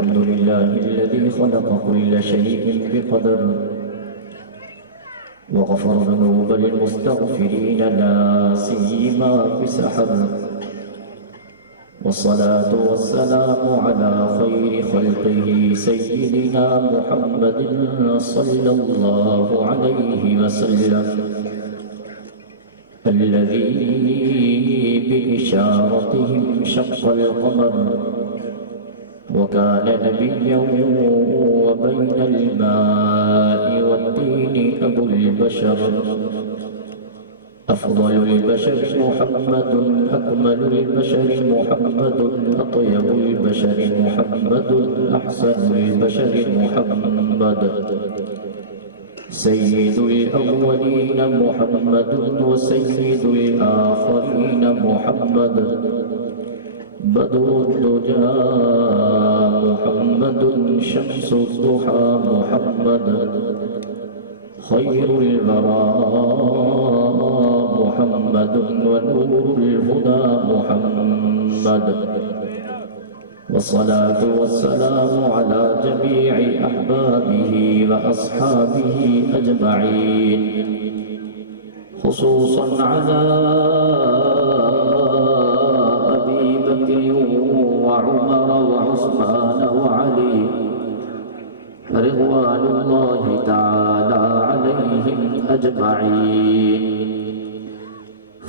الحمد لله الذي خلق كل شيء بقدر وغفر ذنوب المستغفرين لا سيما بسحر، والصلاة والسلام على خير خلقه سيدنا محمد صلى الله عليه وسلم الذي بإشارتهم شق القمر وكان نبيا وبين الماء والطين أبو البشر، أفضل البشر محمد، أكمل البشر محمد، أطيب البشر محمد، أحسن البشر محمد، سيد الأولين محمد وسيد الآخرين محمد، بدر الدجى محمد، شمس الضحى محمد، خير البراء محمد، ونور الهدى محمد، والصلاة والسلام على جميع أحبابه وأصحابه أجمعين، خصوصا على أبي بكر وعمر وعثمان وعلي رضوان الله تعالى عليهم أجمعين.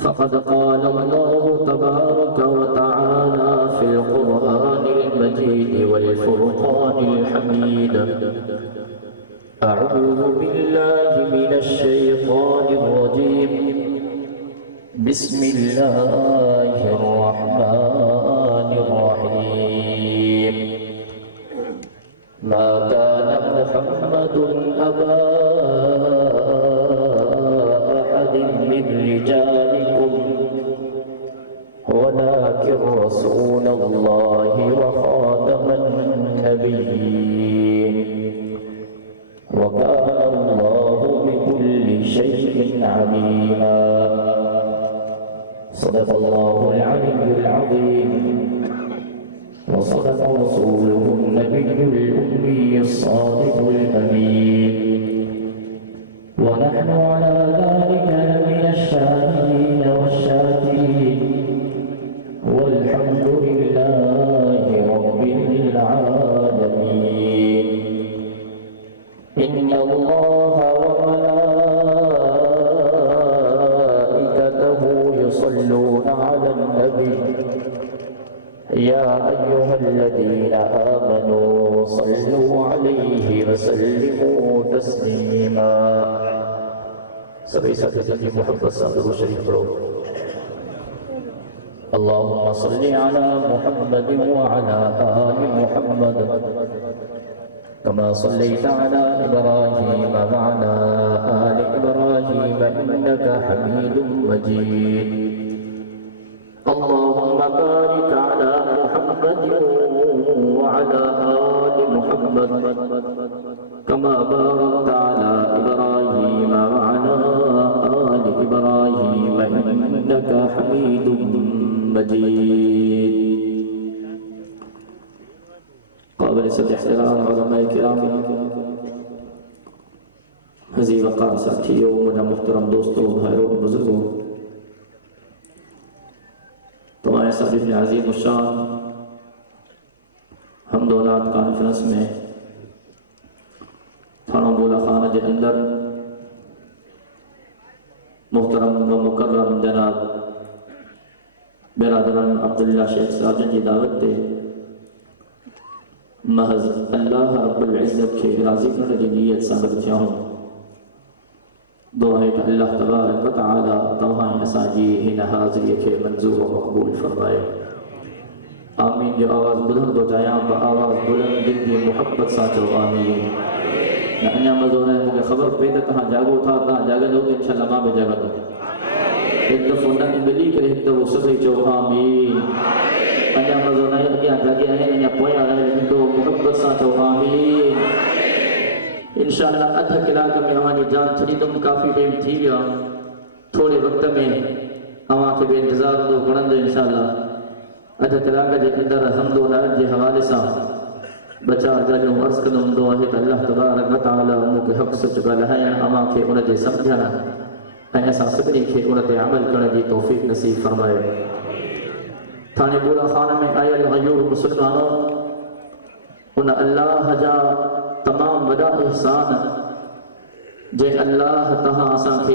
فقد قال الله تبارك وتعالى في القرآن المجيد والفرقان الحميد: أعوذ بالله من الشيطان الرجيم، بسم الله الرحمن الرحيم. ما كان محمد أبا أحد من رجالكم ولكن رسول الله وخاتم النبيين وكان الله بكل شيء عليما. صدق الله العلي العظيم وصدق رسوله النبي الأمي الصادق الأمين، ونحن على ذلك لمن الشاهدين والشاكرين، والحمد لله رب العالمين. إن الله وملائكته يصلون على النبي يا أيها الذين آمنوا صلوا عليه وسلموا تسليما. سبھی ساتھی کی محبت سے درود شریف پڑھو. اللهم صل على محمد وعلى آل محمد كما صليت على إبراهيم وعلى آل إبراهيم إنك حميد مجيد. اللهم بارك على محمد وعلى آل محمد كما باركت على إبراهيم وعلى آل إبراهيم إنك حميد مجيد. قابل صدق احترام علماء کرام، عزیز وقار ساتھیوں، مجھے محترم دوستوں، بھائیوں، بزرگوں، تمہارے سب ابن عظیم الشان حمد و نعت کانفرنس میں تھانہ بولا خانہ کے اندر محترم و مکرم جناب برادران عبداللہ شیخ ساجن کی دعوت تے محض اللہ رب العزت کے راضی کرنے کی نیت سامر تھیا ہوں. دعا ہے کہ اللہ تبارک و تعالی توہاں اساجی ہن حاضری کے منظور و مقبول فرمائے. آمین. جو آواز بلند ہو جائیں با آواز بلند دل کی محبت ساتھو آمین. انجا مزورہ ہے مجھے خبر پیدا کہاں جاگو تھا کہاں جاگا جو کہ انشاءاللہ ماں میں جاگا تھا. ایک دفعہ نمی ملی کرے ایک دفعہ سبھی چو آمین. انجا مزورہ ہے کیا جاگے ہیں انجا پویا رہے لیکن دو محبت ساتھو آمین. انشاءاللہ ادھا کلاک میں ہماری جان چھڑی تم کافی ٹیم تھی گیا. تھوڑے وقت میں ہمارے کے بے انتظار دو پڑھن دے انشاءاللہ ادھا کلاک کے اندر حمد و نعت کے حوالے سے بچا جانو عرض قدم دعا ہے اللہ تبارک و تعالی موکے حق سچ ڳالهائڻ اما کي ان جي سمجھڻ ۽ اسان سڀني کي ان تي عمل ڪرڻ جي توفيق نصیب فرمائے. تھانے بولا خانہ میں آئل غیور مسلمانوں ان اللہ جا تمام وڈا احسان جے اللہ تہاں اساں کے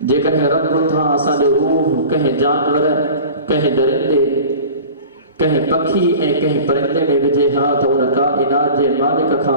جے کہیں رب تہاں اساں جو روح کہیں جانور کہیں درندے کہیں پکھی اے کہیں پرندے میں وجھے ہاں تو ان کائنات جے مالک کھا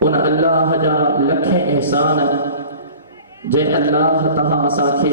ان اللہ جا لکھیں احسان جے اللہ تہاں اساں کے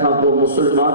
کھا کو مسلمان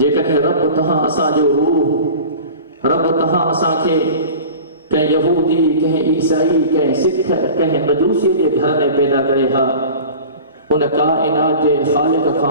جے کہیں رب تہاں اساں جو روح رب تہاں اساں کے کہیں یہودی کہیں عیسائی کہیں سکھ کہیں مجوسی کے گھر میں پیدا کرے ہا ان کائنات کے خالق کھا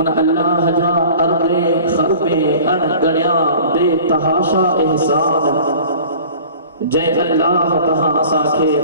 ان اللہ جا ارضیں خربیں ان گنیا بے تحاشا احسان جے اللہ تہاں اساں کے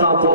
کھا کو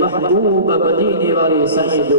محبوب مدینے والے سائیں جو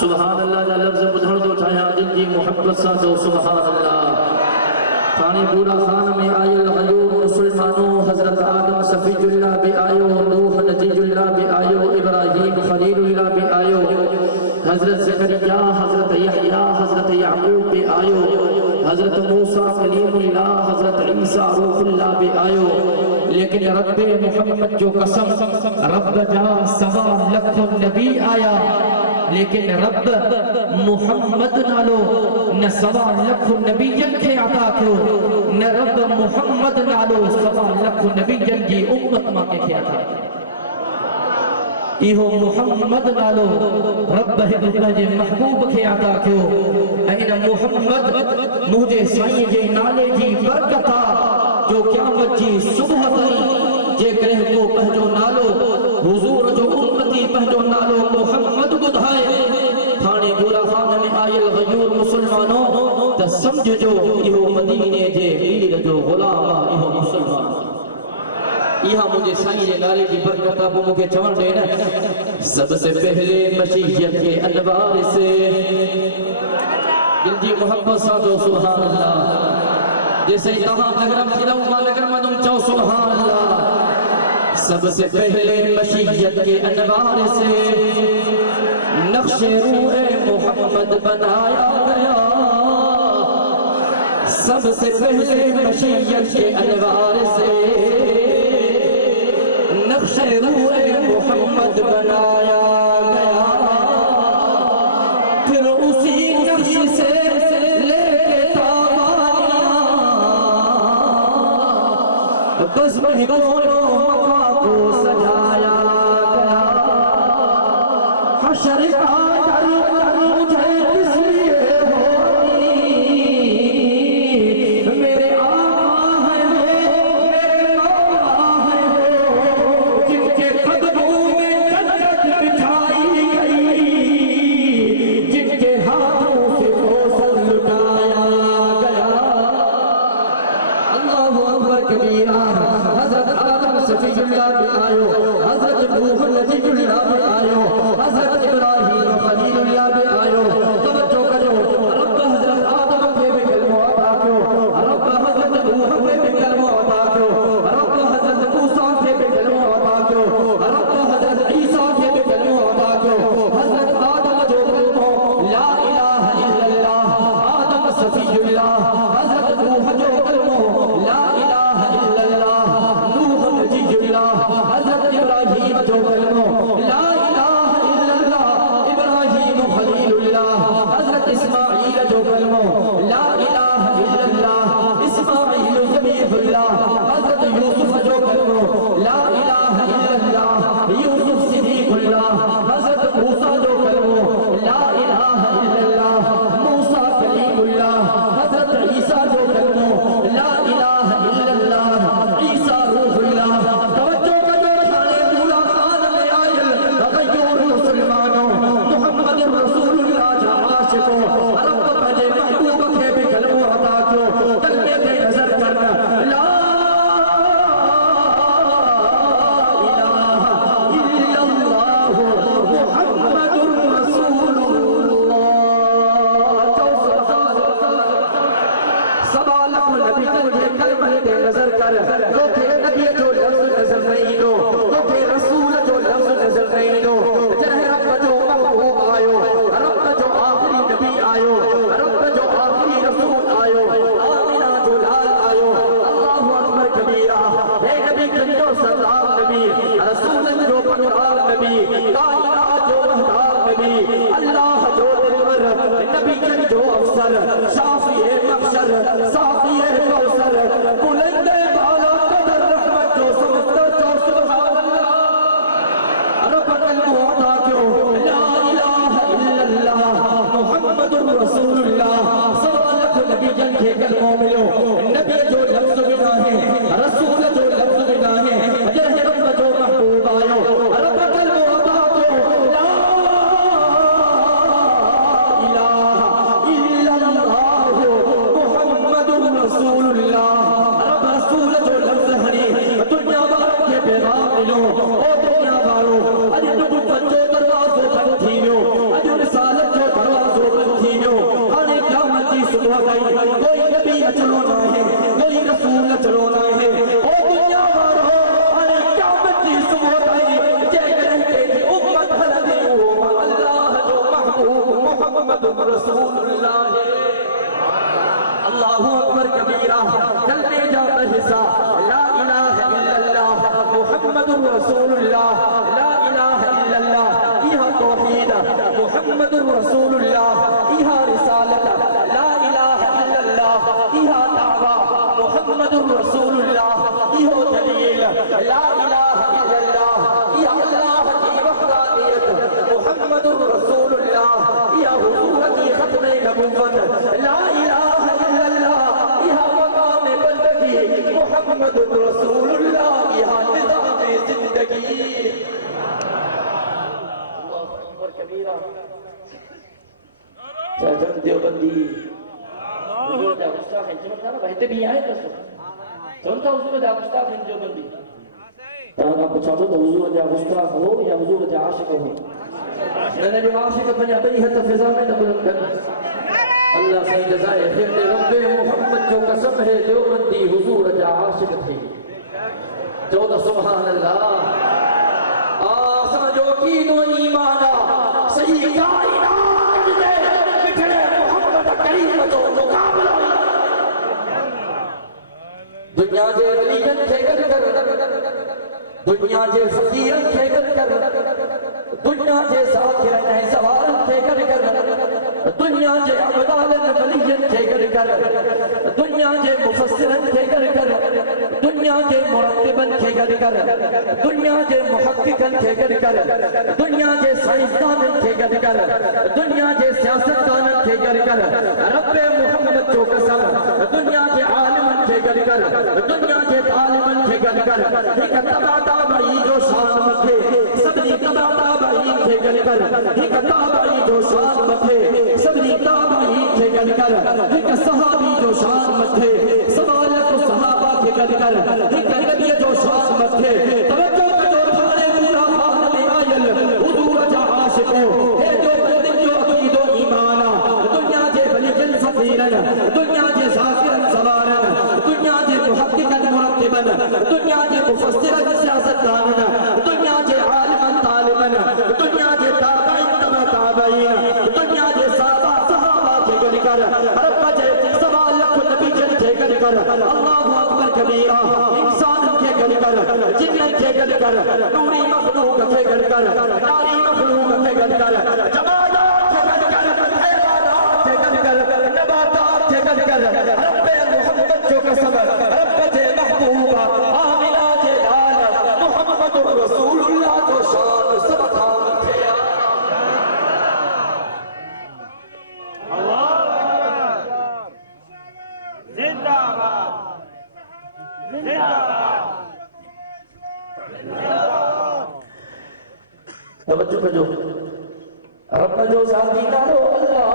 سبحان اللہ دا لفظ بدھڑ جو ٹھایا دل جی محبت سا جو سبحان اللہ. تھانے بوڑا خان میں آئل غیور مسلمانوں حضرت آدم صفی اللہ بے آئیو نوح نجی اللہ بے آئیو ابراہیم خلیل اللہ بے آئیو حضرت زکریا حضرت یحییٰ حضرت یعقوب بے آئیو حضرت موسیٰ کلیم اللہ حضرت عیسیٰ روح اللہ بے آئیو. لیکن رب محمد جو قسم رب جا سوا لکھ نبی آیا لیکن رب محمد نالو نہ سوا لکھ نبیین کے عطا کیو نہ رب محمد نالو سوا لکھ نبیین کی امت ماں کے عطا ایہو محمد نالو رب ہدایت جے محبوب کے عطا کیو. این محمد مجھے سائیں جے نالے جی برکت جو قیامت جی صبح تائیں جے کرے کو پہنجو نالو حضور جو امتی پہنجو نالو محمد بدھائے. تھانے بولا خان میں آئل غیور مسلمانوں تا سمجھ جو ایہو مدینے جے پیر جو غلام ایہو مسلمان یہاں مجھے سائیں جے نالے کی برکت آپ مجھے چون دینا. سب سے پہلے مشیت کے انوار سے دل جی محبت سا جو سبحان اللہ جیسے کہاں اگرم کھلوں مالکرم تم چو سبحان اللہ. سب سے پہلے مشیت کے انوار سے نقش روح محمد بنایا گیا. سب سے پہلے مشیت کے انوار سے نقش روح محمد بنایا گیا. پھر اسی نقش سے لے کے تابانیاں بس میں دونوں مقام کو سجایا گیا. حشر کا در مجھے کس لیے ہوئی میرے آقا ہے وہ میرے مولا ہے وہ جن کے قدموں میں جنت بچھائی گئی جن کے ہاتھوں سے کوثر لٹایا گیا. اللہ اکبر کبیرہ. حضرت آدم صفی اللہ پہ آئیو حضرت نوح نجی اللہ پہ آئیو حضرت ابراہیم شافی محشر ساقی کوثر بلند بالا قدر رحمت جو سمجھتا جو سبحان اللہ رب قلب عطا کیوں لا الہ الا اللہ محمد رسول اللہ سوالک نبی جن کے کلموں ملو نبی جو لفظ بنا ہے رسول جو لفظ بنا ہے جہ رب جو محبوب آئے رب قلب عطا کیوں لا الہ الا اللہ محمد رسول اللہ رب رسول جو لفظ ہنی دنیا والوں کے پیغام ملو او دنیا والوں اج نبوت جو دروازوں بند تھیو اج رسالت جو دروازوں بند تھیو ہر قیامت کی صبح گئی کوئی نبی اچلو نہ ہے کوئی رسول اچلو نہ ہے او دنیا والوں ہر قیامت کی صبح گئی جے کہتے کہ امت ہلدی ہو اللہ جو محبوب محمد رسول اللہ ہے اللہ اکبر کبیرہ چلتے جاتا حصہ لا الہ الا اللہ محمد رسول اللہ لا الہ الا اللہ یہ توحید محمد رسول اللہ یہ رسالت لا الہ الا اللہ یہ دعویٰ محمد رسول اللہ یہ دلیل لا الہ الا اللہ یہ اللہ کی وحدانیت محمد رسول اللہ یہ حضور کی ختم نبوت لا الہ الا اللہ یہ مقام بندگی محمد رسول اللہ یہ نظام زندگی چاچن دیوبندی حضور دا گستاخ ہیں چمکتا نا بہتے بھی آئے تو چمکتا حضور دا گستاخ ہیں دیوبندی تانا پچھاٹو تو حضور دا گستاخ ہو یا حضور دا عاشق ہو میں نے جو عاشق بنیا بئی ہے تو فضا میں نبلن کرنا اللہ صحیح جزائے خیر دے رب محمد جو قسم ہے دیوبندی حضور دا عاشق تھے جو دا سبحان اللہ آسا جو قید و ایمانا صحیح کائنات دے بکھڑے محمد کریم جو مقابلہ دنیا جے ولیجن تھے گر دنیا جے فقیرن تھے گر دنیا جے ساکرن ہے سوارن تھے گر دنیا جے عبدالن ولیجن تھے گر دنیا جے مفسرن تھے گر دنیا جے مرتبن تھے گر دنیا جے محققن تھے گر دنیا جے سائنسدانن تھے گر دنیا جے سیاستدانن تھے گر رب محمد جو قسم دنیا جے عالمن تھے گر دنیا جے عالمن تھے گر ایک تباتا بھائی جو شان مکھے سبنی تباتا بھائی تھے گر ایک تابعی جو شان مکھے سبنی تابعی تھے گر ایک صحابی جو شان مکھے سوالت صحابہ تھے گر ایک نبی جو شان مکھے توجہ کرو تھارے پورا خان میں آئل حضور جا عاشق ہو اے جو بندن جو عقید و ایمانا دنیا جے ولیجن فقیرن دنیا جے ذاکرن سوارن دنیا جے محققن مرتبن دنیا جے مفسرن سیاستدانن دنیا جے عالمن طالبن دنیا جے تابعین تبع تابعین دنیا جے صحابہ تھے گر رب جے سوالک نبی جن تھے گر اللہ اکبر کبیرہ انسان تھے گر جنن تھے گر نوری مخلوق تھے گر ناری مخلوق تھے گر جمادات تھے گر حیوانات تھے گر نباتات تھے گر رب محمد جو قسم رب جے محبوبہ آمنہ جے لال محمد رسول اللہ جو شان سب تھام تھے زندہ باد زندہ باد توجہ کرو رب جو ذاتی نالو اللہ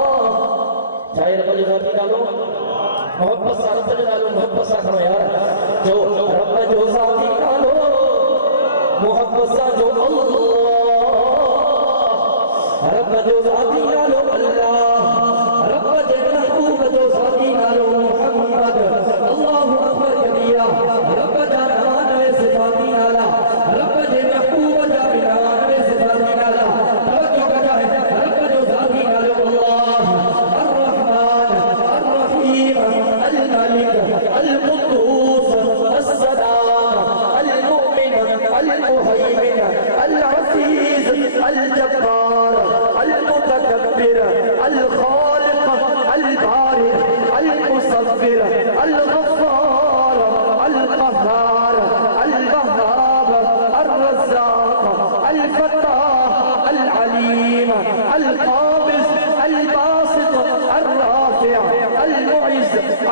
چاہے رب جو ذاتی نالو محبت سا رب جو نالو محبت سا کرو یار جو رب جو ذاتی نالو محبت سا جو اللہ رب جو ذاتی نالو اللہ رب جو محبوب جو ذاتی نالو محمد اللہ اکبر کبیرہ رب جانان ویسے ذاتی نالا رب جو محبوب جا بنان ویسے ذاتی نالا توجہ کرتا ہے رب جو ذاتی نالو اللہ الرحمن الرحیم الملک القدوس السلام المؤمن المهيمن العزيز الجبار المتكبر الخالق البارئ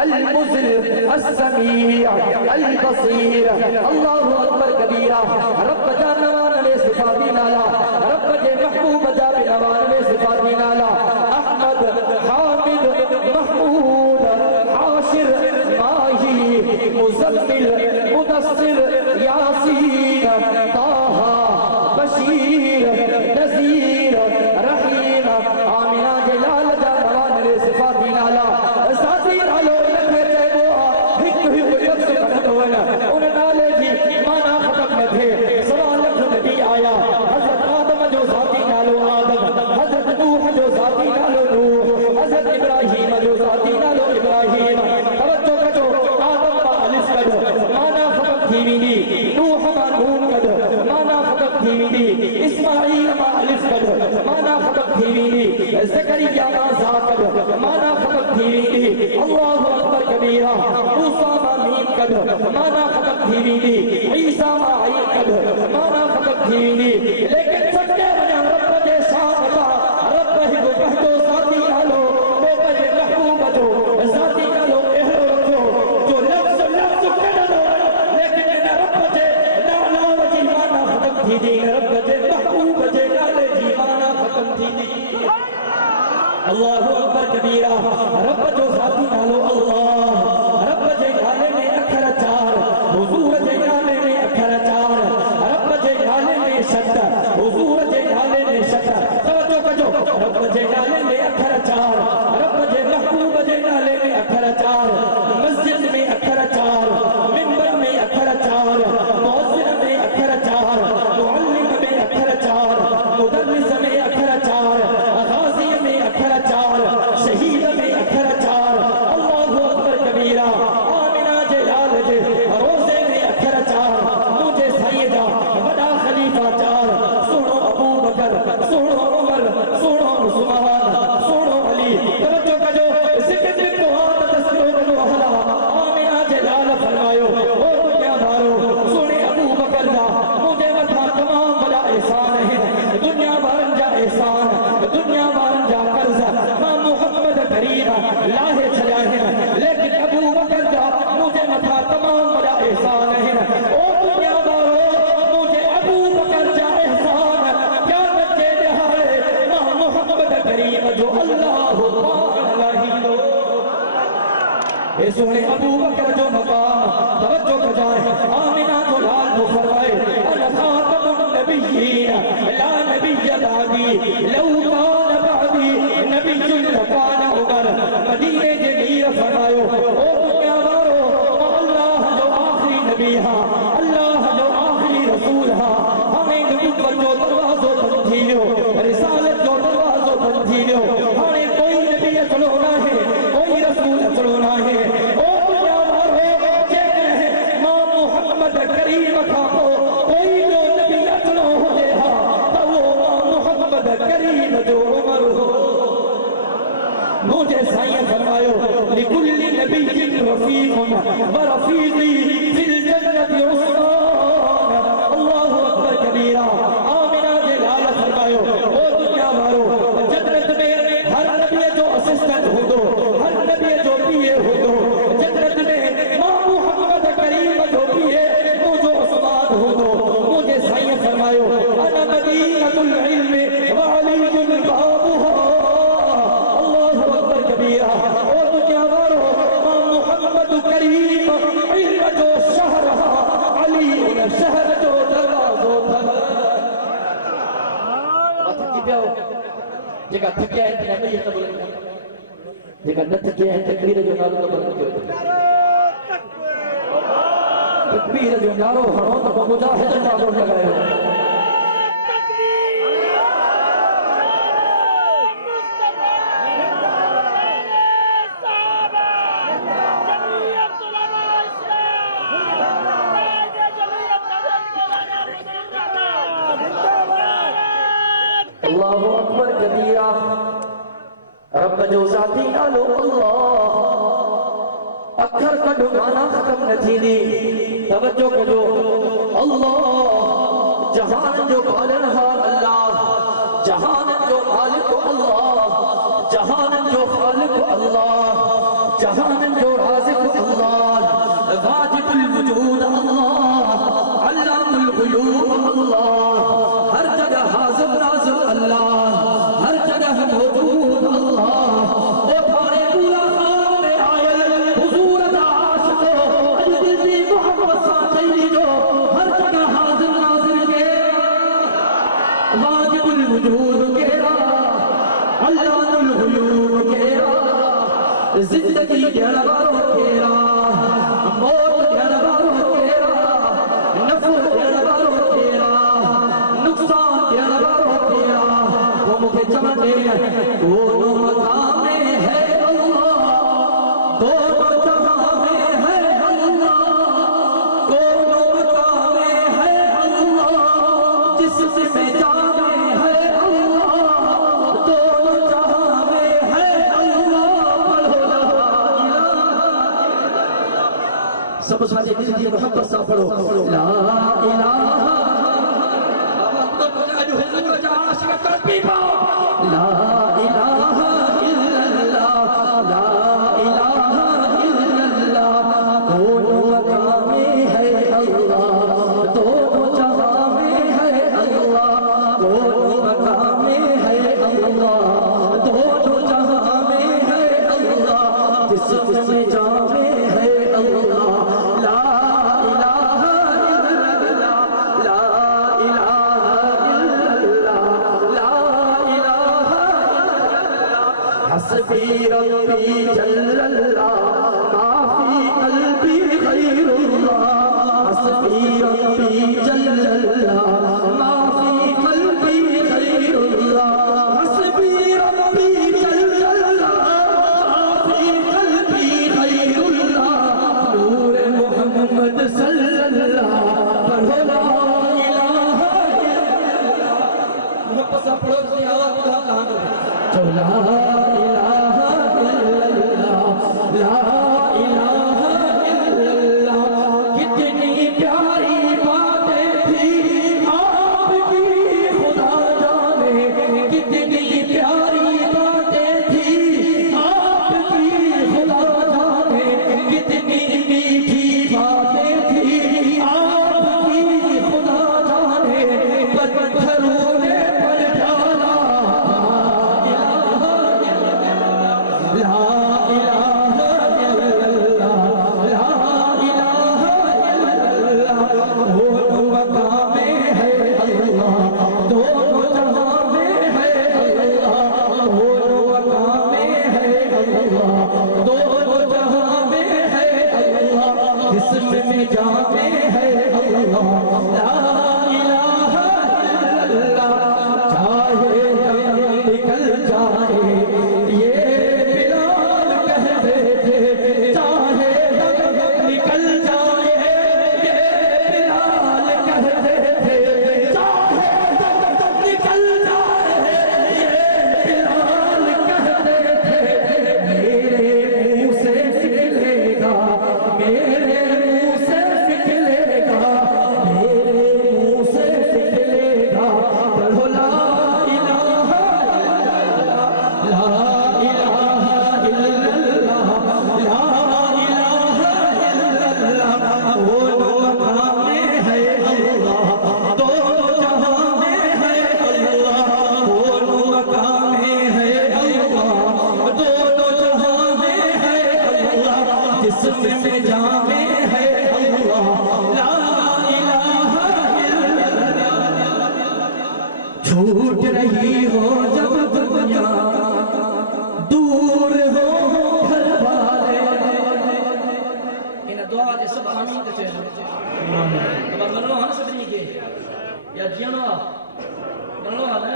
المذل السمیع البصیر اللہ اکبر کبیرہ رب جا نوان میں صفاتی نالا رب جے محبوب جا بنوان میں صفاتی نالا احمد حامد محمود عاشر ماہی مزمل مدثر یاسین طہ بشیر نذیر رحیم آمینہ جلال جا نوان میں صفاتی نالا ساتھی نالو لکھے تے بوا ہک ہک لفظ پڑھت ہوئے ان نالے جی مانا ختم نہ تھے سوا لکھ نبی آیا حضرت آدم جو ذاتی نالو آدم حضرت نوح جو ذاتی نالو نوح حضرت ابراہیم جو ذاتی نالو ابراہیم توجہ کجو آدم با الف کد مانا ختم تھی ویندی نوح با نون کد مانا ختم تھی ویندی اسماعیل با الف کد مانا ختم تھی ویندی زکریا با زا کد مانا ختم تھی ویندی اللہ اکبر کبیرہ موسیٰ با میم کد مانا ختم تھی ویندی عیسیٰ با عین کد مانا ختم تھی ویندی لیکن سچے وجہ رب جے شاہ کا رب ہی کو پہتو ذاتی نالو وہ بجے محبوب جو ذاتی نالو احلو جو لفظ کڑ دو لیکن رب جے نالا وجی مانا ختم تھی دی رب جے محبوب جے نالے جی مانا ختم تھی دی اللہ اکبر کبیرہ رب جو ذاتی نالو اللہ رب جے نالے میں اکھر چار حضور جے نالے میں اکھر چار رب جے نالے میں شد حضور جے نالے میں شد توجہ کجو رب جے نالے میں اکھر چار رب جے محبوب جے نالے میں اکھر چار مسجد میں اکھر چار منبر میں اکھر چار مؤذن میں اکھر چار معلم میں اکھر چار مدرس میں اکھر چار غازی میں اکھر چار شہید میں اکھر چار اللہ اکبر کبیرہ آمنہ جلال جے روزے میں اکھر چار مجھے سیدہ بڑا خلیفہ چار سنو ابو بکر سنو عمر سنو عثمان سنو علی توجہ کجو ذکر دعا تذکرو کنو احلا آمنہ جلال فرمایو او دنیا بارو سنے ابو بکر دا مجھے مطا تمام بڑا احسان ہے دنیا بارن جا احسان دنیا بارن جا قرض ماں محمد کریم لاہے چلاہن لیکن ابو بکر دا مجھے مطا تمام بڑا احسان ہے او دنیا بارو مجھے ابو بکر جا احسان کیا بچے دہائے ماں محمد کریم جو اللہ تعالی دو اے سونے ابو بکر جو مقام توجہ کجائے آمنہ جو لال کو فرمائے انا خاتم النبیین لا نبی بعدی لو کان بعدی نبی لکان عمر مدینے جمیر فرمائے او دنیا بارو اللہ جو آخری نبی ہاں اللہ جو آخری رسول ہاں ہمیں نبوت جو دروازوں بند تھی لو رسالت جو دروازوں بند تھی لو ہمیں کوئی نبی اچھلونا ہے کوئی رسول اچھلونا ہے او دنیا بارو جے کہے ماں محمد کریم کھاپو کوئی جو نبی اچھلو ہو دے ہاں تو وہ ماں محمد کریم جو عمر ہو مجھے سائیں فرمایو لکل نبی رفیق ورفیقی فی الجنت عثمان اللہ اکبر کبیرہ آمنہ جلال فرمایو او دنیا بارو جنت میں ہر نبی جو اسسٹنٹ ہو دو ہر نبی جو پیے ہو دو جنت میں ماں محمد کریم جو پیے وہ جو عثمان ہو دو مجھے سائیں فرمایو انا مدینۃ العلم وعلی بابها اللہ اکبر کبیرہ اور دنیا بارو ماں محمد کریم علم جو شہر علی شہر جو دروازوں تھا تھکی پیاؤ جگہ تھکیا ہے کہ نہیں قبول جگہ نہ تھکیا ہے تکبیر جو نالو قبول کیوں تکبیر جو نالو ہنو تو مجاہد نالو لگائے ہو اللہ اکبر کبیرہ رب جو ذاتی نالو اللہ اکھر کڈو مانا ختم نہ تھی دی توجہ کجو اللہ جہان جو پالنہار اللہ جہان جو خالق اللہ جہان جو خالق اللہ جہان جو راز الوجود اللہ، علام الغیوب اللہ، ہر جگہ حاضر ناظر اللہ، ہر جگہ موجود اللہ، او تھارے پورا خان میں آئے حضور عاشق اجدی محمد ساتھی جو ہر جگہ حاضر ناظر کے واجب الوجود کے علام الغیوب کے زندگی جلواروں تیرا، موت جلواروں تیرا، نفع جلواروں تیرا، نقصان جلواروں تیرا، وہ مجھے چمٹے دونوں مقام میں ہے اللہ، دونوں جہاں میں ہے اللہ، دونوں مقام میں ہے اللہ، جس میں جانے ہے اللہ، دونوں جہاں میں ہے اللہ، سب ساتھ دل کی محبت سے پڑھو لا الہ لا الہ الا اللہ، لا الہ الا اللہ، دونوں مقام میں ہے اللہ، دونوں جہاں میں ہے اللہ، دونوں مقام میں ہے اللہ، دونوں جہاں میں ہے اللہ، جس میں جہاں میں ہے اللہ، لا الہ الا اللہ، لا الہ الا اللہ، لا الہ الا اللہ، حسبی ربی جل اللہ، ما فی قلبی غیر اللہ، حسبی ربی جل اللہ، ما فی قلبی غیر اللہ، حسبی ربی جل اللہ، ما فی قلبی غیر اللہ، نور محمد صلی اللہ، پڑھو لا الہ الا اللہ، محبت سے پڑھو اپنی آواز بڑھا کہاں کرو تو لا الہ الا اللہ، لا الہ الا اللہ، کتنی پیاری باتیں تھی آپ کی خدا جانے، کتنی پیاری باتیں تھی آپ کی خدا جانے، کتنی میٹھی باتیں تھی آپ کی خدا جانے، پتھروں نے پڑ ڈالا لا الہ الا اللہ، لا الہ الا اللہ، دونوں مقام میں ہے اللہ، دونوں جہاں میں ہے اللہ، دونوں مقام میں ہے اللہ، دونوں جہاں میں ہے اللہ، جسم میں جان میں ہے اللہ، لا الہ الا اللہ، چاہے ہم نکل جائے یہ بلال کہتے تھے، چاہے ہم نکل جائے یہ بلال کہتے تھے، چاہے ہم نکل جائے یہ بلال کہتے تھے، میرے منہ سے نکلے گا، میرے منہ سے نکلے گا، میرے منہ سے نکلے گا، پڑھو لا الہ الا اللہ، لا الہ الا اللہ، لا الہ الا اللہ، دونوں مقام میں ہے اللہ، دونوں جہاں میں ہے اللہ، دونوں مقام میں ہے اللہ، دونوں جہاں میں ہے اللہ، جسم میں جان میں ہے اللہ، لا الہ الا اللہ، چھوٹ رہی ہو جب دنیا، دور ہو گھر والے، انہیں دعا دے سب آمین کچھے اب منو ہم سبنی کے یا جیانو منو آنا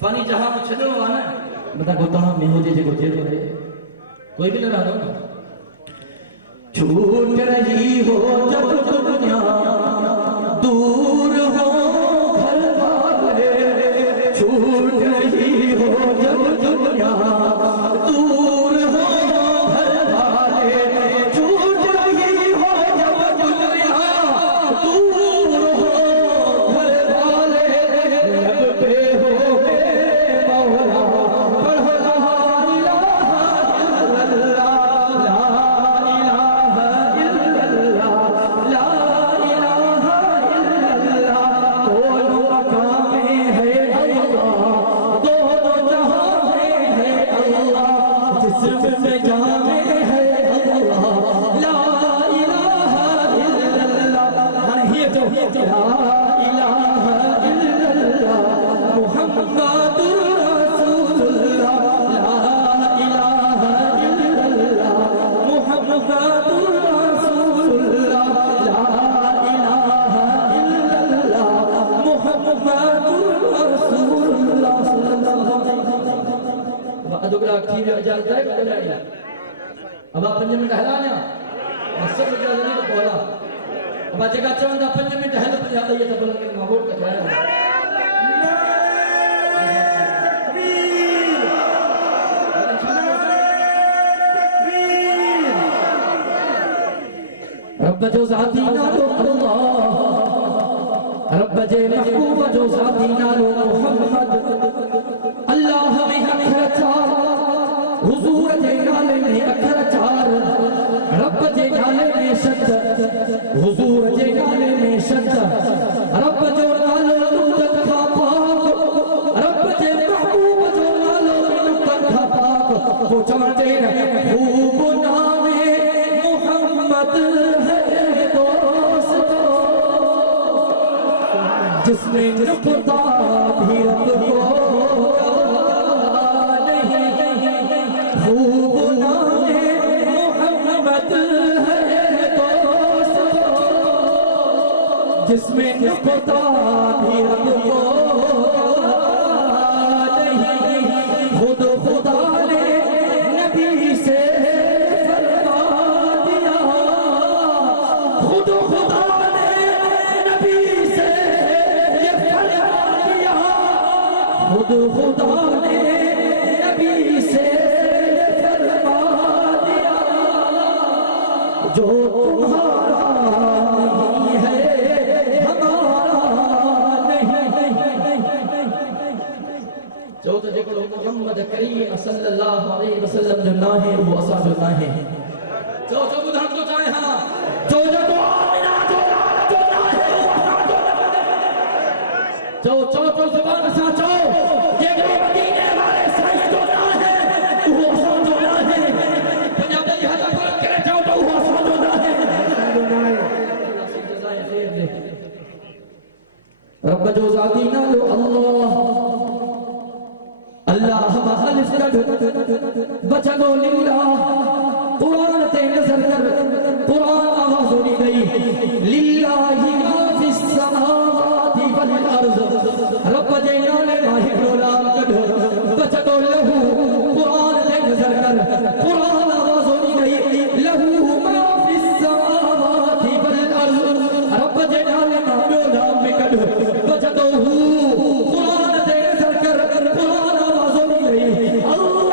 فانی جہاں چھڑو آنا بتا کو تاں میں ہو جے کو جے رہے کوئی بھی نہ رہا چھوٹ رہی ہو جب دنیا، دور ہو گھر والے، چھوٹ رہی ہو جب دنیا، دور ہو گھر والے، چھوٹ رہی ہو جب دنیا، دور ہو گھر والے، لب پہ ہو میرے مولا، پڑھو لا الہ الا اللہ، لا الہ الا اللہ، لا محمد رسول اللہ لا الہ الا اللہ محمد رسول اللہ لا الہ الا اللہ محمد رسول اللہ صلی اللہ علیہ وسلم. اب ادوگرا کی اجازت ہے کہ نہیں؟ اب آپ 5 منٹ ہلانے مسجد میں جانے کو بولا. اب جگہ چوندا 5 منٹ ہل پہ آئی ہے تو بولیں کہ معبود کا کھایا رب جو ذاتی نالو اللہ رب جے محبوب جو ذاتی نالو محمد اللہ ہمیں اکھر چار حضور جے نالے میں اکھر چار رب جے نالے میں شد حضور جے نالے میں شد رب جو نالو نکت کھا پاک رب جے محبوب جو نالو نکت کھا پاک وہ چاہتے ہیں خوب نام محمد ہے دوستو جس میں نکتا بھی رب کو خوب نام محمد ہے دوستو جس میں نکتا بھی رب کو نہیں خود خدا نے نبی سے فرما دیا خود خدا نے نبی سے یہ فرما دیا خود خدا نے نبی سے جو تمہارا نہیں ہے ہمارا نہیں جو تو جکڑو محمد کریم صلی اللہ علیہ وسلم جو نہ ہے وہ اسا جو نہ ہے جو بدھن کو چاہے ہاں جو آمینہ جو نہ ہے وہ اسا جو نہ ہے جو زبان سا چو جکڑو مدینے والے سائیں جو نہ ہے وہ اسا جو نہ ہے پنجاب دی حد پر کرے جو تو وہ اسا جو نہ ہے رب جو ذاتی نالو اللہ اللہ مخالف کر بچگو للہ قرآن تے نظر کر قرآن آواز ہونی گئی للہ ما فی السماوات والارض رب جے نالے ماہی غلام کر بچگو لہو قرآن تے نظر کر قرآن آواز ہونی گئی لہو ما فی السماوات والارض رب جے نالے ماہی غلام کر بچگو قرآن تے نظر کر قرآن آواز ہونی گئی اللہ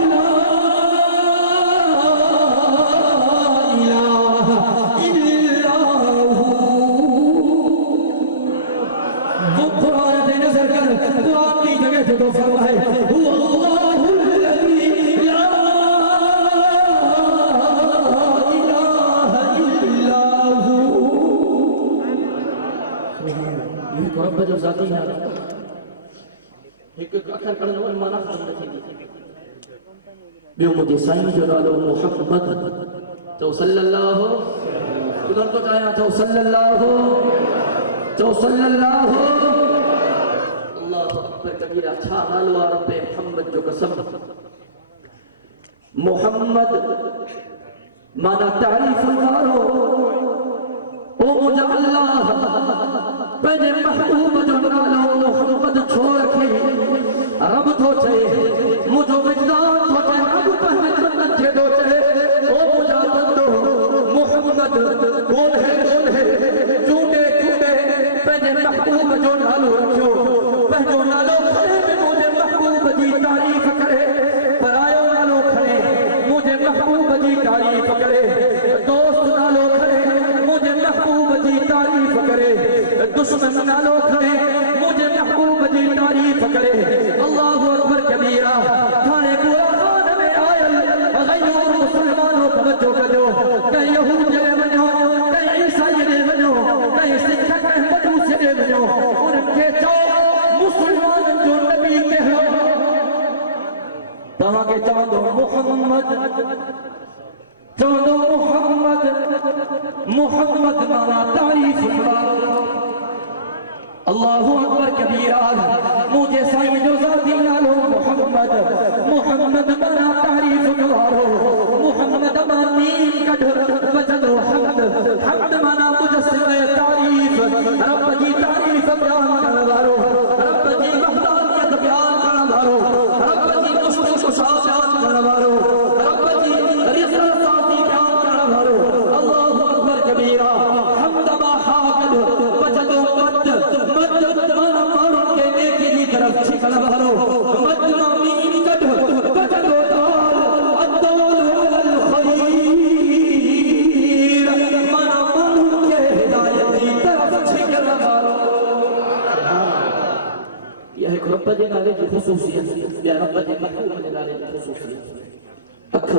لا الہ الا ہو قرآن تے نظر کر قرآن کی جگہ جو فرمائے هو اللہ الذی لا الہ الا ہو یہ رب جو ذاتی ہے ایک اکھر پڑھنے والی معنی ختم نہ تھی بیو مجھے سائیں جو نالو محمد تو صلی اللہ ادھر تو چاہیا تو صلی اللہ اللہ اکبر کبیرہ چھا نالو رب محمد جو قسم محمد مانا تعریف مارو او مجھا اللہ پہنے محبوب جو نالو محمد چھوڑ کے رب تو چاہے مجھو وجدان تو چاہے رب پہنے جنت کے دو چاہے او مجھا بندو محمد کون ہے چونڈے پہنے محبوب جو نالو رکھو پہنو نالو کھڑے میں مجھے محبوب جی تعریف کرے پرایو نالو کھڑے مجھے محبوب جی تعریف کرے دوست نالو کھڑے مجھے محبوب جی تعریف کرے دشمن نالو کھڑے مجھے محبوب جی تعریف کرے اللہ اکبر کبیرہ تھانے قرآن میں آئل غیور مسلمانوں توجہ کرو کہیں یہود جلے بنو کہیں عیسائی جلے بنو کہیں سکھ احمدو سے جلے بنو ان کے چاو مسلمان جو نبی کہو تہاں کے چاندو محمد مانا تعریف کرو اللہ اکبر کبیرہ مجھے سائیں خصوصیت یا رب جے محبوب جے نالے جی خصوصیت اکھر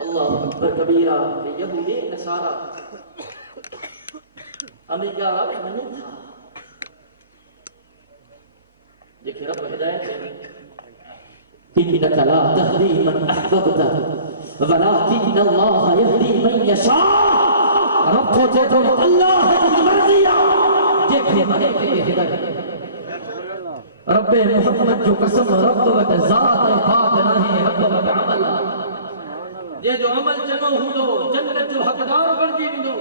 اللہ اکبر کبیرہ یہودی نصارا امریکہ مڃن ٿا جيڪي رب هدايت إنك لا تهدي من أحببت ولكن الله يهدي من يشاء رب کو دے دو اللہ کی مرضی جيڪي منے کي هدايت رب محمد جو قسم رب وٹ ذات پاک ناهي رب وٹ عمل جے جو عمل چنو ہوندو جنت جو حقدار بڻجي ويندو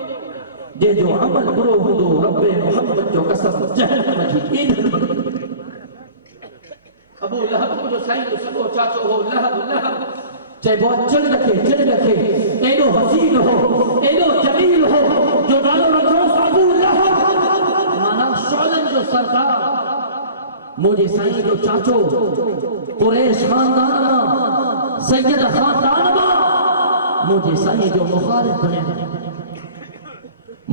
جے جو عمل برو ہوندو رب محمد جو قسم جهنم جي ایندھن ابو لہب کو جو سائیں تو سبو چاچو ہو لہب چاہے بہت چڑھ رکھے ایڈو حسین ہو ایڈو جمیل ہو جو نالو رکھو ابو لہب مانا شعلن جو سردار مجھے سائیں جو چاچو قریش خاندان سید خاندان مجھے سائیں جو مخالف بنے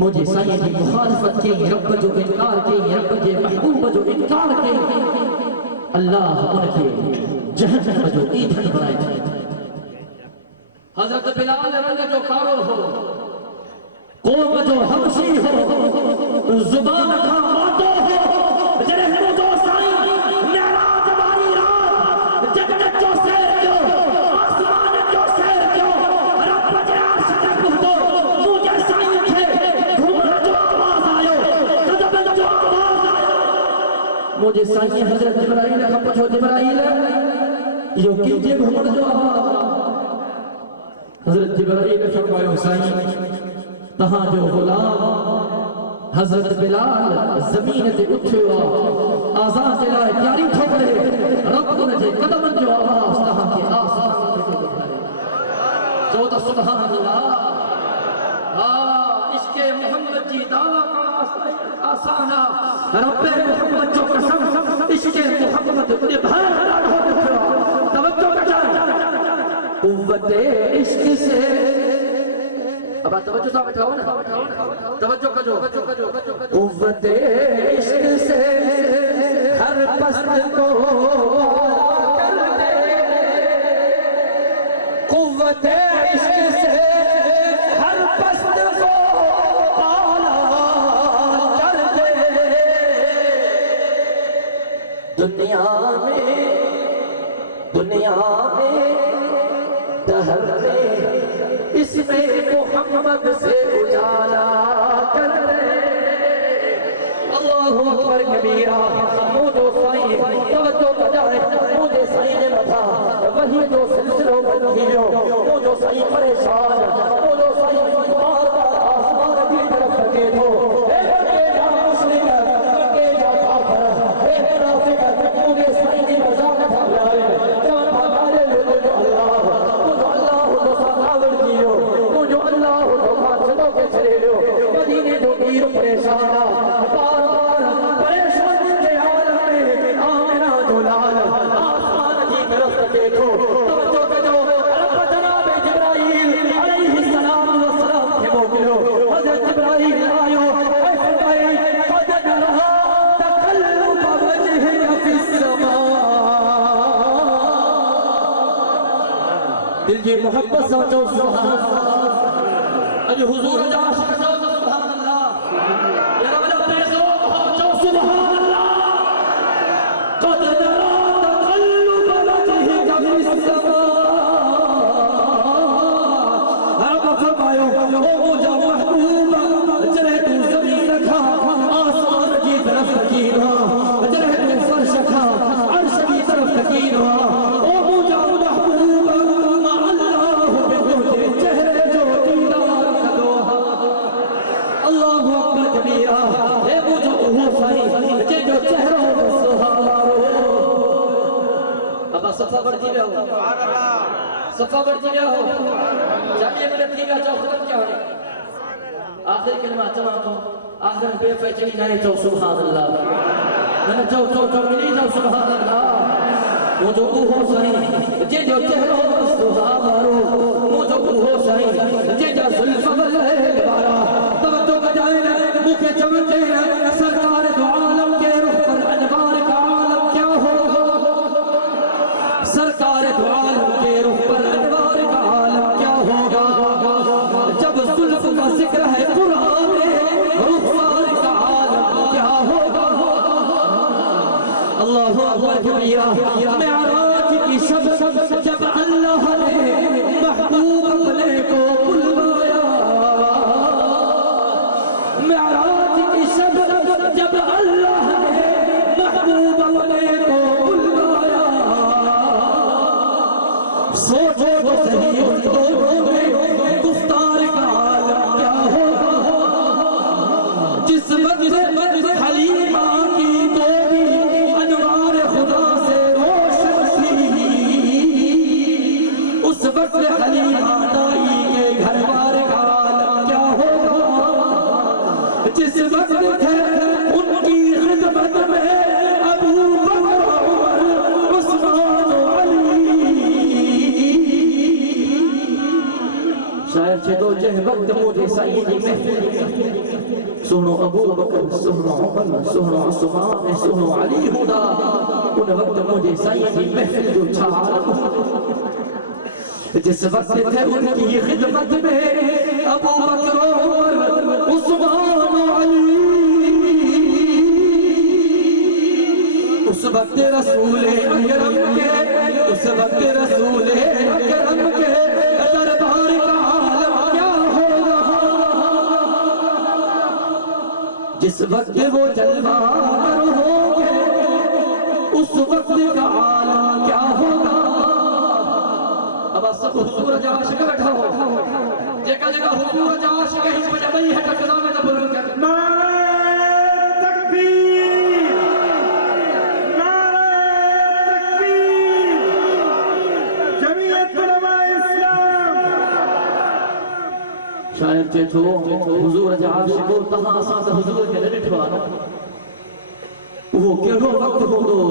مجھے سائیں کی مخالفت کی رب جو انکار کی رب کے محبوب جو انکار کی اللہ ان کے جہنم جو ایندھن بنائے تھے حضرت بلال رنگ جو کارو ہو قوم جو حبشی ہو زبان کا ماتو ہو جرہم جو سائیں معراج والی رات جنت جو سیر جو آسمان جو سیر جو رب جے عرش تک پہنچو مجھے سائیں تھے گھومنا جو آواز آئے قدم جو آواز آئے مجھے سائیں حضرت جبرائیل کا پچھو جبرائیل یہ کیجئے گھومنا جو آواز حضرت جبرائیل فرمائے سائیں تہاں جو غلام حضرت بلال زمین تے اٹھوا آزان سے لائے پیاری ٹھوکرے رب نے جے قدم جو آواز تہاں کے آسان تے بڑھائے جو تا سبحان اللہ عشق محمد جی دعویٰ کا آسانا رب محمد جو قسم عشق محمد نبھائے توجہ کا جائے قوت عشق سے اب آپ توجہ صاحب اٹھاؤ نا توجہ کجو قوت عشق سے ہر پست کو کر دے قوت عشق سے ہر پست کو اعلیٰ کر دے دنیا میں دہر میں اس میں محمد سے اجالا کر دے اللہ اکبر کبیرہ مودو سائیں توجہ بجائے مودے سائیں نے مطا وہی جو سلسلوں بندھیوں مودو سائیں پریشان مودو سائیں بار بار آسمان کی طرف رکھے دو اے بڑے جا مسلم بڑے جا کافر اے منافق مودے سائیں کی مزاق تھا لائے جان بھگارے لوگو اللہ مودو ساکاور کیو مودو اللہ دھوکا چلو کے چلے لو مدینے دو گیر پریشانا بار بار پریشان کے عالم میں آمنہ دولال آسمان کی طرف دیکھو توجہ کرو رب جناب جبرائیل علیہ السلام والسلام کے موقعوں حضرت جبرائیل آئیو اے فرمائے قد نرہا تقلب وجہک فی السماء دل جی محبت سمجھو سبحان اللہ اج حضور جا عاشق جو سبحان اللہ یا رب جب پیسو جو سبحان اللہ قد نرہا تقلب وجہک فی السماء رب فرمائے او جا محبوب چلے تو زمین رکھا آسمان کی طرف تکین ہوا چلے تو فرش رکھا عرش کی طرف تکین ہوا او جا محبوب مع اللہ بہتے چہرے جو دیدار کدوہا اللہ اکبر کبیرہ اے مجھو وہ سائی جے جو چہروں میں سہارو ابا صفحہ بڑھتی گیا ہو صفحہ بڑھتی گیا ہو جاکے میں رکھی گا جو ختم کیا ہونے آخر کلمہ چلا تو آخر بے فیچنی جائے جو سبحان اللہ میں جو ملی جو سبحان اللہ وہ جو ہو سائیں جے جو چہروں میں سہارو وہ جو ہو سائیں جے جو ظلف بلے بارا توجہ کا جائے مکہ چمکے سرکار دو عالم کے رخ کبیرہ معراج کی شب جب اللہ نے محبوب اپنے کو بلوایا معراج کی شب جب اللہ نے محبوب اپنے کو بلوایا سوچو تو صحیح ان دونوں میں گفتار کا عالم کیا ہوگا جس وقت حلیمہ کی توبی انوار خدا سے روشن تھی اس وقت حلیمہ نائی کے گھر بار کا عالم کیا ہوگا جس وقت تھے ان کی خدمت میں ابو بکر عمر عثمان و علی شاید چھے دو جہ وقت مجھے سیدی محفل سنو ابو بکر سنو عمر سنو عثمان سنو علی خدا ان وقت مجھے سیدی محفل جو چھا عالم جس وقت تھے ان کی خدمت میں ابو بکر عمر عثمان علی اس وقت رسول اکرم کے اس وقت رسول اکرم کے دربار کا عالم کیا ہوگا جس وقت وہ جلوہ گر ہوں گے اس وقت کا عالم کیا ہوگا اب سب حضور جا عاشق بیٹھا ہو جگہ جگہ حضور جا عاشق ہے اس وجہ نہیں ہے کہ میں نہ بلند کر نعرہ تکبیر نعرہ تکبیر جمعیت علماء اسلام شاید چے تو حضور جا عاشق تہاں ساتھ حضور کے لڑٹھوا وہ کیڑو وقت ہوندو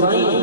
سائين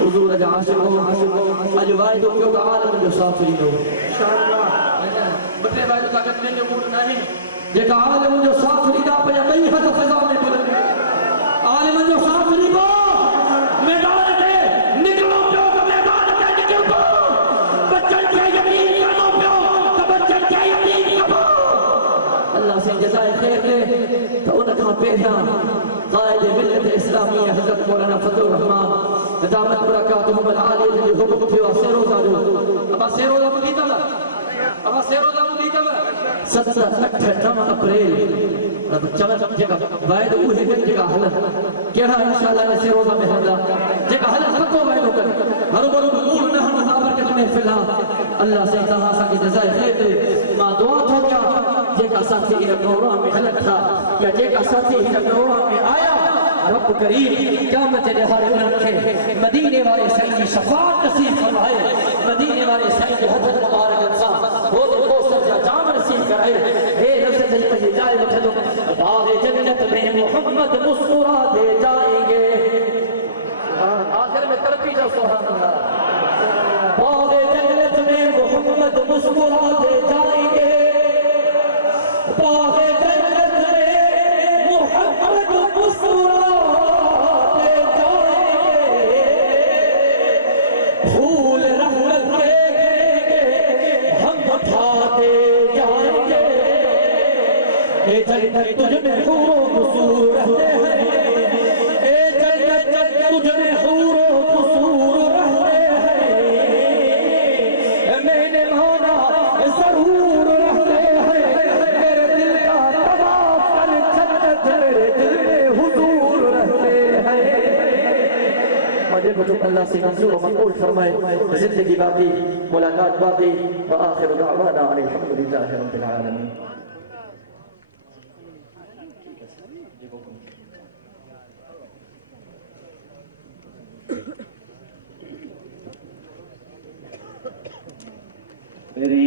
حضور جا عاشقوں اجوائے جو کیوں کا عالم جو سافری ہو بٹے بھائی طاقت میں جو موڑ نہیں جیکا عالم جو سافری دا پہ کئی حد فضا میں بلند عالم جو سافری کو میدان میں نکلو پیو تو میدان میں نکل پو بچن کے یقین کرو پیو تو بچن کے یقین کرو اللہ سے جزائے خیر دے تو ان کا پہلا قائد ملت اسلامیہ حضرت مولانا فضل الرحمن دامت برکاتہم العالیہ جو حکم تھے سیروزہ جو ابا سیروزہ مدیتا لا ابا سیروزہ مدیتا لا 7-8-9 اپریل رب چمن جگہ وائد اوہی دن جگہ حلت کہا انشاءاللہ نے سیروزہ میں حلدہ جگہ حلت پکو وائدو کر ہرو برو نقول نحن مطابرکت محفلہ اللہ سے کہا سا کہ جزائے خیر دے ماں دعا تھو کیا جگہ ساتھی ہی رکھوڑا میں حلت تھا یا جگہ ساتھی ہی رکھوڑا میں آیا رب کریم قیامت دہاڑے رکھے مدینے والے سائیں کی شفاعت نصیب فرمائے مدینے والے سائیں کی حضرت مبارک انسان روز کوثر جا جام نصیب کرائے اے نفس طریقہ جی جائے بٹھلو باغ جنت میں محمد مسکرا دے جائیں گے آخر میں ترقی جا سبحان اللہ باغ جنت میں محمد مسکرا دے جائیں گے باغ جنت میں محمد مسکرا پھول رحمت کے ہم اٹھاتے جائیں گے اے جنت تجھ میں حور و قصور رہتے ہیں اے جنت تجھ میں حور و قصور رہتے ہیں میں نے مانا ضرور رہتے ہیں میرے دل کا طواف کر جنت میرے دل میں حضور رہتے ہیں مجھے کو اللہ سے منظور و مقبول فرمائے زندگی باقی ملاقات باقی وآخر دعوانا علی الحمدللہ رب العالمین میری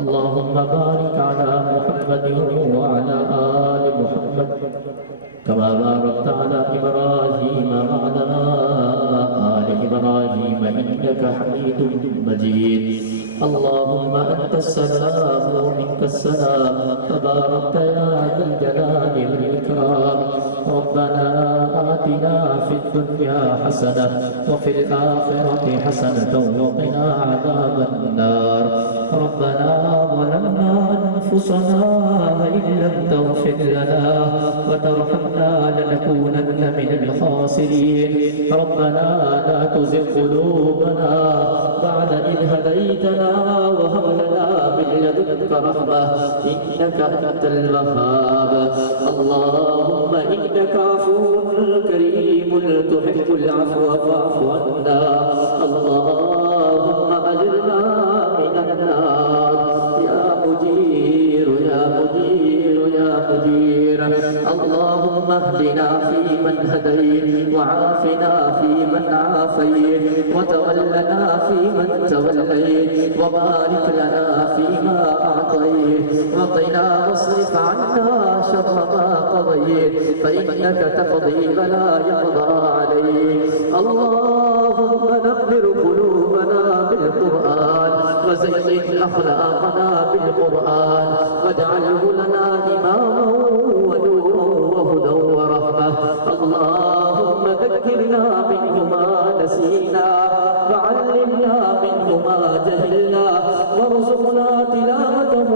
اللهم بارك على محمد وعلى آل محمد كما باركت على إبراهيم وعلى آل إبراهيم إنك حميد مجيد اللهم أنت السلام ومنك السلام تباركت يا ذا الجلال والإكرام ربنا آتنا في الدنيا حسنة وفي الآخرة حسنة وقنا عذاب النار ربنا ظلمنا أنفسنا وإن لم تغفر لنا وترحمنا لنكونن من الخاسرين ربنا لا تزغ قلوبنا بعد إذ هديتنا وهب لنا من لدنك رحمة إنك أنت الوهاب اللهم إنك عفو كريم تحب العفو فاعف عنا اللهم أجرنا من النار يا مجير يا مجير يا مجير اللهم اهدنا فيمن هديت وعافنا فيمن عافيت وتولنا فيمن توليت وبارك لنا فيما أعطيت وقنا واصرف عنا شر ما قضيت فإنك تقضي ولا يقضى عليك اللهم نبر قلوبنا بالقرآن وزين أخلاقنا بالقرآن واجعله لنا إماما ونورا وهدى ورحمة اللهم ذكرنا منه ما نسينا وعلمنا منه ما جهلنا وارزقنا تلاوته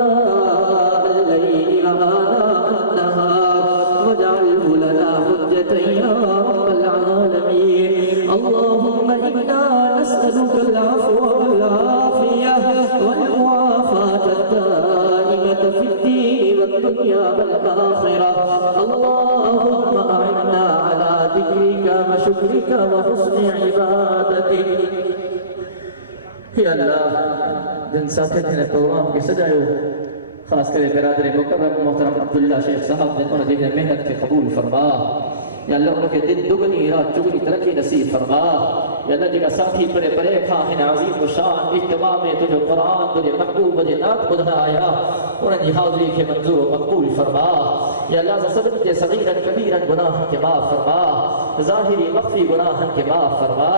آناء الليل وآناء النهار واجعله لنا حجة يا رب العالمين اللهم إنا نسألك العفو والعافية والمعافاة الدائمة في الدين والدنيا والآخرة اللهم أعنا على ذكرك وشكرك وحسن عبادتك یا اللہ جن ساتھیوں نے پروگرام کے سجائے خاص کرے برادر مکرم محترم عبداللہ شیخ صاحب نے انہوں نے محنت کے قبول فرما یا اللہ انہوں کے دن دگنی رات چگنی ترقی نصیب فرما یا اللہ جگہ ساتھی پرے پرے کھاہن عظیم و شان اجتماع میں تجھے قرآن تجھے محبوب تجھے نات خدا آیا انہوں نے حاضری کے منظور و مقبول فرما یا اللہ سبب کے صغیرا کبیرا گناہ کے معاف فرما ظاہری مخفی گناہ کے معاف فرما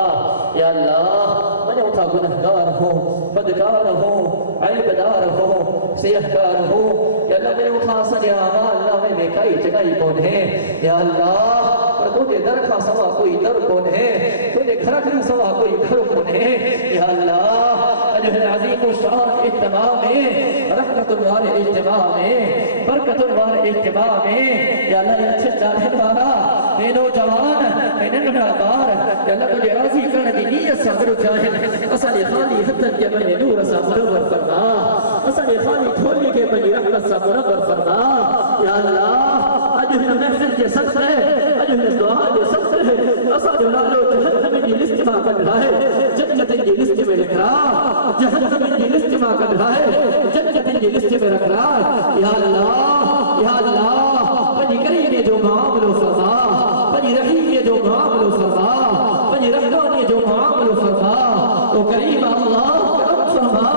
یا اللہ میں اٹھا گنہگار ہوں بدکار ہوں عیبدار ہوں سیہکار ہوں یا اللہ میں اٹھا سنے آمال نامے میں کئی جگائی کون ہے یا اللہ اور تجھے در کا سوا کوئی در کون ہے تجھے گھرکن سوا کوئی گھر کون ہے یا اللہ اجہ عظیم و شان اجتماع میں رحمت الوار اجتماع میں برکت الوار اجتماع میں یا اللہ یہ اچھے جانے بارا اے نوجوان اے ننگنا بار یا اللہ تجھے راضی کرنے دی نیت سے برو جاہن اصل خالی حدن کے بنی نور سا منور فرما اصل خالی کھولی کے بنی رحمت سا منور فرما یا اللہ اجہ محفل کے سخت ہے اجہ دعا کے سخت ہے اصل لالو جہنم کی لسٹ میں کر رہا ہے جنت کی لسٹ میں لکھ رہا جہنم کی لسٹ میں کر رہا ہے جنت کی لسٹ میں رکھ رہا یا اللہ بنی کریم نے جو معاملو فرما بنی رحیم نے جو معاملو فرما بنی رحمان نے جو معاملو فرما او کریم اللہ کرم فرما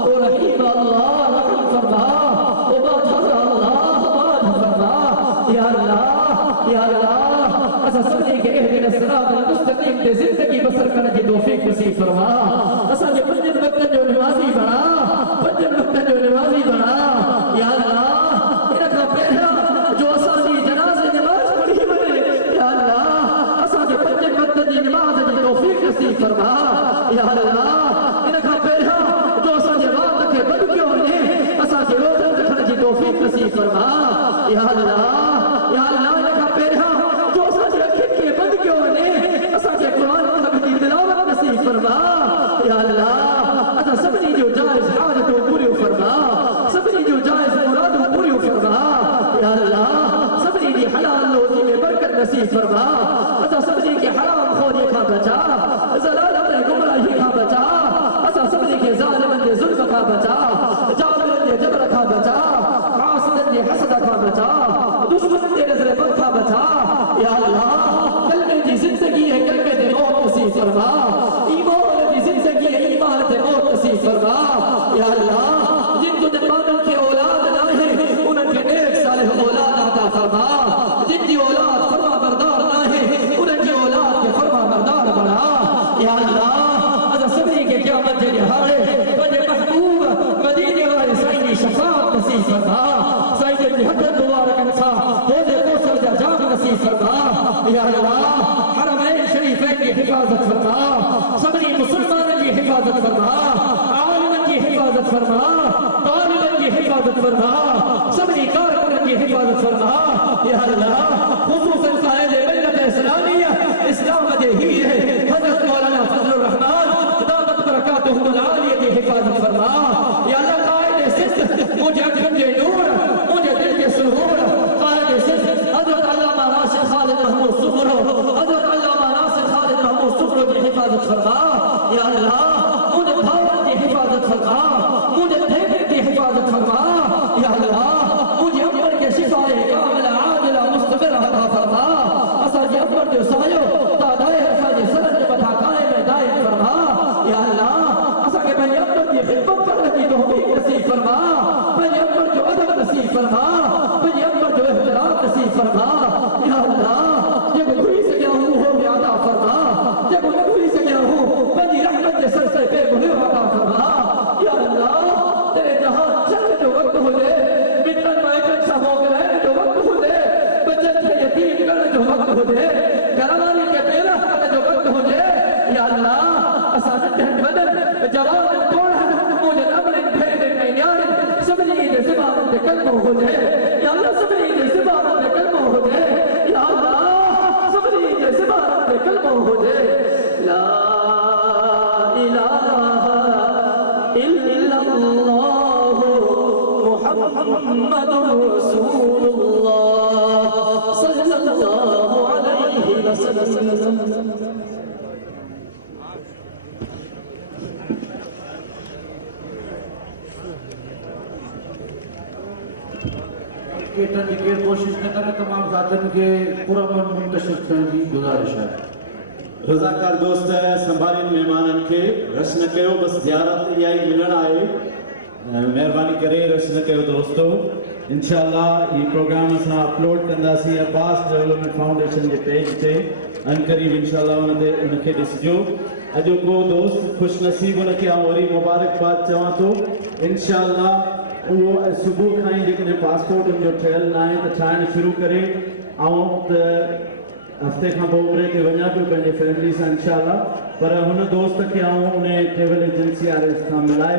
او رحیم اللہ رحم فرما او مادھر اللہ مادھ فرما یا اللہ اسا سمجھے کہ اہدنا الصراط المستقیم دے زندگی بسر کرنے کی توفیق نصیب فرما اسا جو پنجن وقت جو نمازی بنا پنجن وقت جو نمازی بنا یا اللہ انکا پہلا جو اسا دی جناز نماز پڑھی بنے یا اللہ اسا جو پنجن وقت دی نماز دی توفیق نصیب فرما یا اللہ انکا پہلا جو اسا دی وقت کے بڑھ کیوں نے اسا جو روزن رکھنے کی توفیق نصیب فرما یا اللہ انکا پہلا جو اسا دی رکھن کے بڑھ کیوں نے اسا کے قرآن مذہب کی تلاوت نصیب فرما یا اللہ اسا سبنی جو جائز حاجت و پوری فرما سبنی جو جائز مراد و پوری فرما یا اللہ سبنی دی حلال روزی میں برکت نصیب فرما اسا سبنی کے حرام خوری کا بچا ضلالت گمراہی کا بچا اسا سبنی کے ظالمن دے ظلم کا بچا جابرن دے جبر کا بچا حاسدن دے حسد کا بچا دشمن دے نظر بد کا بچا یا اللہ کلمے دی زندگی ہے کلمے دے موت نصیب فرما ایمان دی زندگی ہے ایمان دے موت نصیب فرما یا اللہ جن کو جنبانن کے اولاد نہ ہے انہوں کے نیک صالح اولاد عطا فرما جن کی اولاد فرما بردار نہ ہے انہوں کی اولاد کے فرما بردار بنا یا اللہ اذا سبری کے قیامت جے نہاڑے بجے محبوب مدینے والے سائنی شفاعت نصیب فرما سائنی حضرت مبارک انسا دے کوثر جا جام نصیب فرما یا اللہ حرمین شریفین کی حفاظت فرما سبری مسلمان کی حفاظت فرما عالمین کی حفاظت فرما طالبین کی حفاظت حفاظت فرما سبھی کارکنوں کی حفاظت فرما یا اللہ خصوصاً قائد ملت اسلامیہ اسلام دے ہی ہے حضرت مولانا فضل الرحمان دامت برکاتہ العالیہ کی حفاظت فرما یا اللہ قائد سست مجھے اکرم دے نور مجھے دل کے سرور قائد سست حضرت علامہ ناصر خالد محمود سفرو حضرت علامہ ناصر خالد محمود سفرو کی حفاظت فرما یا اللہ مجھے بھاون کی حفاظت فرما مجھے بھیکر کی حفاظت فرما یا اللہ مجھے عمر کے شفائے کامل عادلہ مستقر عطا فرما اثر جی عمر جو سایو تعدائے حفاظ سرد بتا قائم دائم فرما یا اللہ اثر کے بھائی عمر کی خدمت کرنے کی توفیق نصیب فرما بھائی عمر جو ادب نصیب فرما بھائی عمر جو احترام نصیب فرما یا اللہ جب کوئی سے کیا ہوں ہو عطا فرما جب کوئی سے کیا ہوں بھائی رحمت کے سر سے پہ مہر عطا فرما یا اللہ تیرے جہاں چل جو وقت ہو جائے مٹن مائکن سا ہو گئے جو وقت ہو جائے بچت کے یتیم کرنے جو وقت ہو جائے گھروالی کے بیلہ کرنے جو وقت ہو جائے یا اللہ اساتت ہن بدن جواب توڑ ہن مجھے نبل پھیلے میں نیار سبری دے زبان دے کلمہ ہو جائے یا اللہ سبری دے زبان دے کلمہ ہو جائے یا اللہ سبری دے زبان دے کلمہ ہو جائے لا الہ الا اللہ محمد رسول اللہ صلی اللہ علیہ وسلم کیٹن کی کوشش نہ کریں تمام ذاتن کے پورا من منتشر کرنے کی گزارش ہے رضاکار دوست ہے سنبھالین مہمانن کے رش نہ کہو بس زیارت یا ملن آئے مہربانی کرے رش نہ کہو دوستو انشاءاللہ یہ پروگرام اسنا اپلوڈ کندہ سی عباس ڈیولپمنٹ فاؤنڈیشن کے پیج تے ان قریب انشاءاللہ ان کے ڈسجو اجو کو دوست خوش نصیب ان کے آوری مبارک بات چاہاں تو انشاءاللہ وہ صبح کھائیں جتنے پاسپورٹ ان جو ٹھہل نہ آئیں تو ٹھائن شروع کریں آؤں ہفتے کھاں بوبرے کے ونیا پہ پہنجے فیملی سے انشاءاللہ پر ہن دوست کے آؤں انہیں ٹریول ایجنسی آرے اس کا ملائے